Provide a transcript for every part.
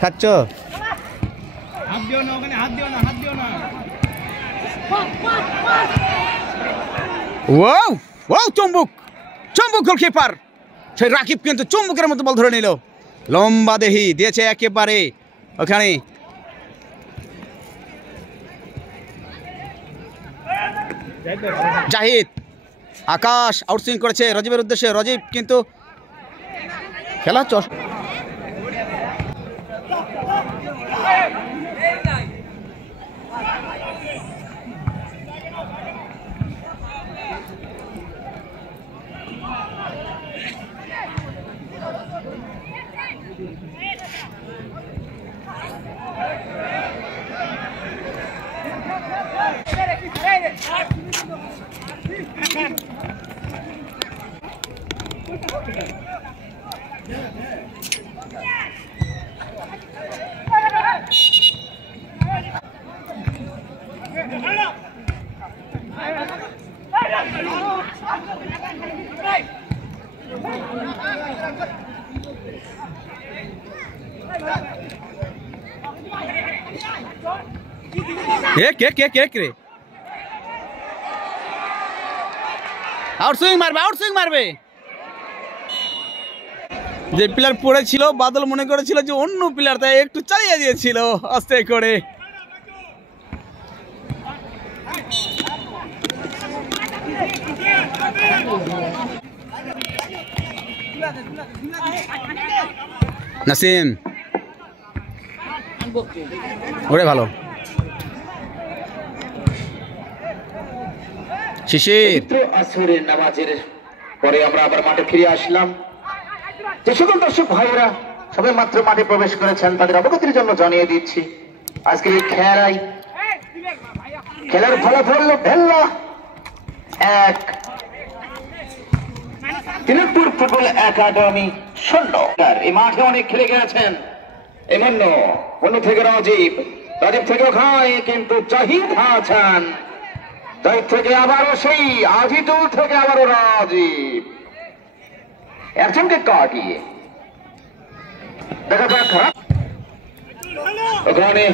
খাচ্ছ চুম্বুক চুম্বুক গোলকিপার সেই রাকিব কিন্তু চুম্বুকের মতো বল ধরে নিল লম্বা দেহি দিয়েছে একেবারে ওখানে জাহিদ আকাশ আউটসুইং করেছে রজিবের উদ্দেশ্যে রজিব কিন্তু খেলা চশ কে আউটসুইং মারবে যে প্লেয়ার পড়েছিল বাদল মনে করেছিল যে অন্য প্লেয়ার তাই একটু চালিয়ে দিয়েছিল আস্তে করে নাসিম ওরে ভালো শিশির আসরের নামাজের পরে আমরা আবার মাঠে ফিরে আসলাম যে সকল দর্শক ভাইরা সবাই মাত্র মাঠে প্রবেশ করেছেন তাদের অবগতির জন্য জানিয়ে দিচ্ছি আজকের এই খেলার ফলাফল ভেল্লা 1 দিনাজপুর ফুটবল একাডেমি 0 এই মাঠে অনেক খেলে গেছেন অন্য থেকে রাজীব থেকে ওখানে কিন্তু জাহিদ আছেন জাহিদ থেকে আবারও সেই আজিজুল থেকে আবারও রাজীব একজনকে কাটিয়ে দেখা যাক ওখানে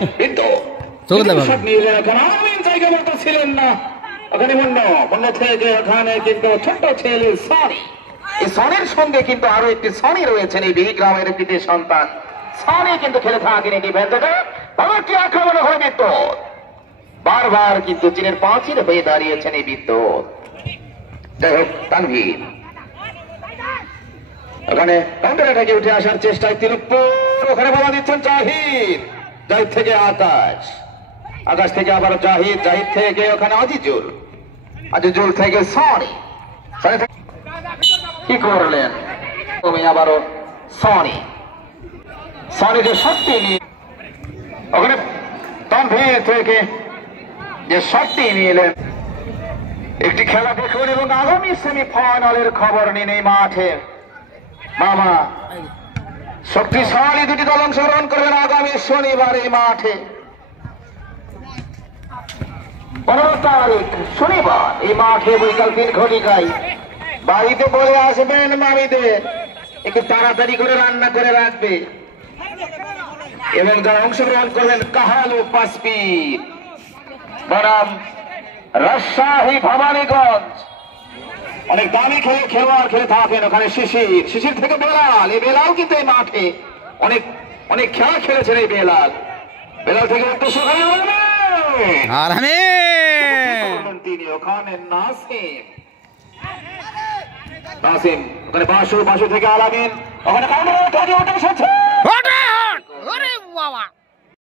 জায়গা মতো ছিলেন না ওখানে মন্য থেকে ওখানে কিন্তু ছোট্ট ছেলে সনি এই সনির সঙ্গে কিন্তু আরো একটি সনি রয়েছেন এই বিগ্রামের কৃতি সন্তান সনি কিন্তু খেলে থাকেন এই ডিফেন্স থেকে কি আক্রমণ হয় বিদ্যুৎ বারবার কিন্তু চীনের পাঁচিল হয়ে দাঁড়িয়েছেন এই বিদ্যুৎ যাই হোক তানভীর ওখানে কাউন্টার অ্যাটাকে উঠে আসার চেষ্টায় তিরুপ্পুর ওখানে বলা দিচ্ছেন জাহিদ থেকে আকাশ থেকে আবার জাহিদ থেকে ওখানে আজিজুল থেকে সনি কি করলেন তুমি আবারও সনি যে শক্তি নিয়ে ওখানে তানভীর থেকে যে শক্তি নিলেন একটি খেলা দেখুন এবং আগামী সেমিফাইনালের খবর নিন এই মাঠে মামা শক্তিশালী দুটি দল অংশগ্রহণ করবেন আগামী শনিবার এই মাঠে 15 তারিখ শনিবার এই মাঠে বিকাল 3 ঘটিকায় বাড়িতে বলে আসবেন মামিদের একটু তাড়াতাড়ি করে রান্না করে রাখবে এবং যারা অংশগ্রহণ করবেন কাহালু পাঁচপির বনাম রাজশাহী ভবানীগঞ্জ অনেক দামি খেলোয়াড় খেলে থাকেন ওখানে শিশির থেকে বেলাল এই বেলাল কিন্তু এই মাঠে অনেক খেলা খেলেছেন এই বেলাল থেকে উদ্দেশ্য তিনি ওখানে নাসিম ওখানে বাসু থেকে আলামিন ওখানে